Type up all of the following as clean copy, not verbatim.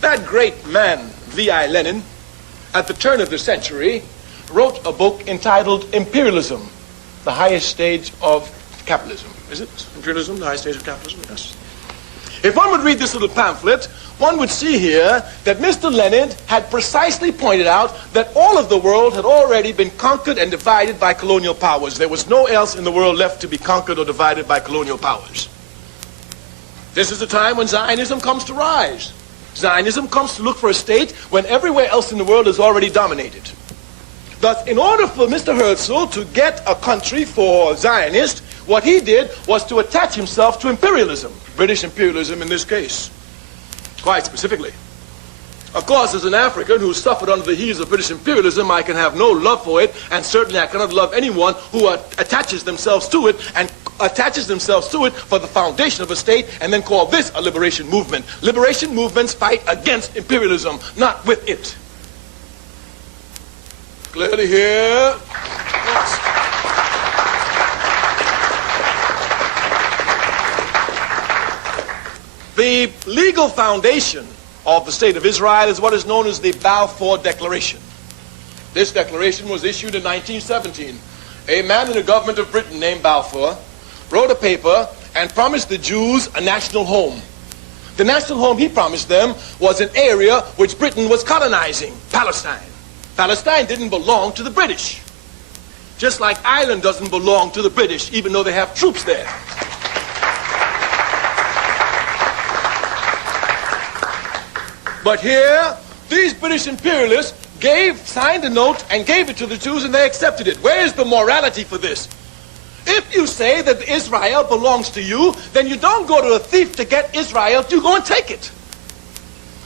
That great man, V.I. Lenin, at the turn of the century, wrote a book entitled Imperialism, the highest stage of capitalism. Is it? Imperialism, the highest stage of capitalism? Yes. If one would read this little pamphlet, one would see here that Mr. Lenin had precisely pointed out that all of the world had already been conquered and divided by colonial powers. There was no else in the world left to be conquered or divided by colonial powers. This is the time when Zionism comes to rise. Zionism comes to look for a state when everywhere else in the world is already dominated. Thus, in order for Mr. Herzl to get a country for Zionists, what he did was to attach himself to imperialism, British imperialism in this case, quite specifically. Of course, as an African who suffered under the heels of British imperialism, I can have no love for it, and certainly I cannot love anyone who attaches themselves to it and attaches themselves to it for the foundation of a state and then call this a liberation movement. Liberation movements fight against imperialism, not with it. Clearly here. Yes. The legal foundation of the State of Israel is what is known as the Balfour Declaration. This declaration was issued in 1917. A man in the government of Britain named Balfour wrote a paper and promised the Jews a national home. The national home he promised them was an area which Britain was colonizing, Palestine. Palestine didn't belong to the British, just like Ireland doesn't belong to the British, even though they have troops there. But here, these British imperialists signed a note and gave it to the Jews, and they accepted it. Where is the morality for this? If you say that Israel belongs to you, then you don't go to a thief to get Israel, you go and take it.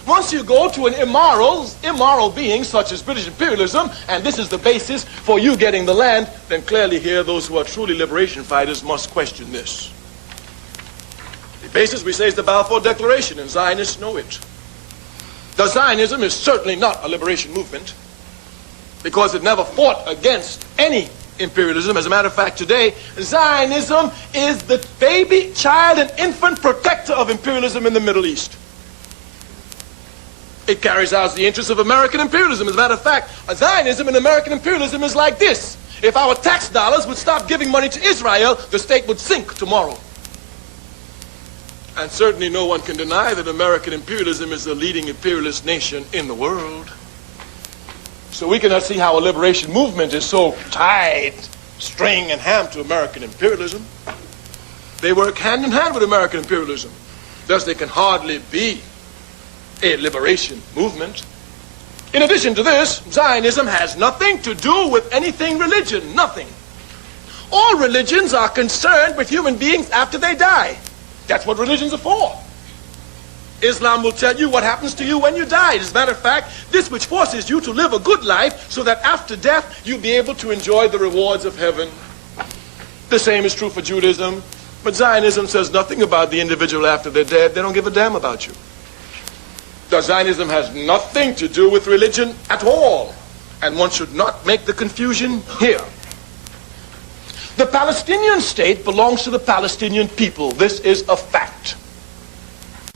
Once you go to an immoral being such as British imperialism, and this is the basis for you getting the land, then clearly here those who are truly liberation fighters must question this. The basis, we say, is the Balfour Declaration, and Zionists know it. The Zionism is certainly not a liberation movement because it never fought against any imperialism. As a matter of fact, today, Zionism is the baby, child, and infant protector of imperialism in the Middle East. It carries out the interests of American imperialism. As a matter of fact, Zionism and American imperialism is like this. If our tax dollars would stop giving money to Israel, the state would sink tomorrow. And certainly no one can deny that American imperialism is the leading imperialist nation in the world. So we cannot see how a liberation movement is so tied, string and ham to American imperialism. They work hand in hand with American imperialism. Thus they can hardly be a liberation movement. In addition to this, Zionism has nothing to do with anything religion, nothing. All religions are concerned with human beings after they die. That's what religions are for. Islam will tell you what happens to you when you die. As a matter of fact, this which forces you to live a good life so that after death you'll be able to enjoy the rewards of heaven. The same is true for Judaism. But Zionism says nothing about the individual after they're dead. They don't give a damn about you. Thus, Zionism has nothing to do with religion at all. And one should not make the confusion here. The Palestinian state belongs to the Palestinian people. This is a fact.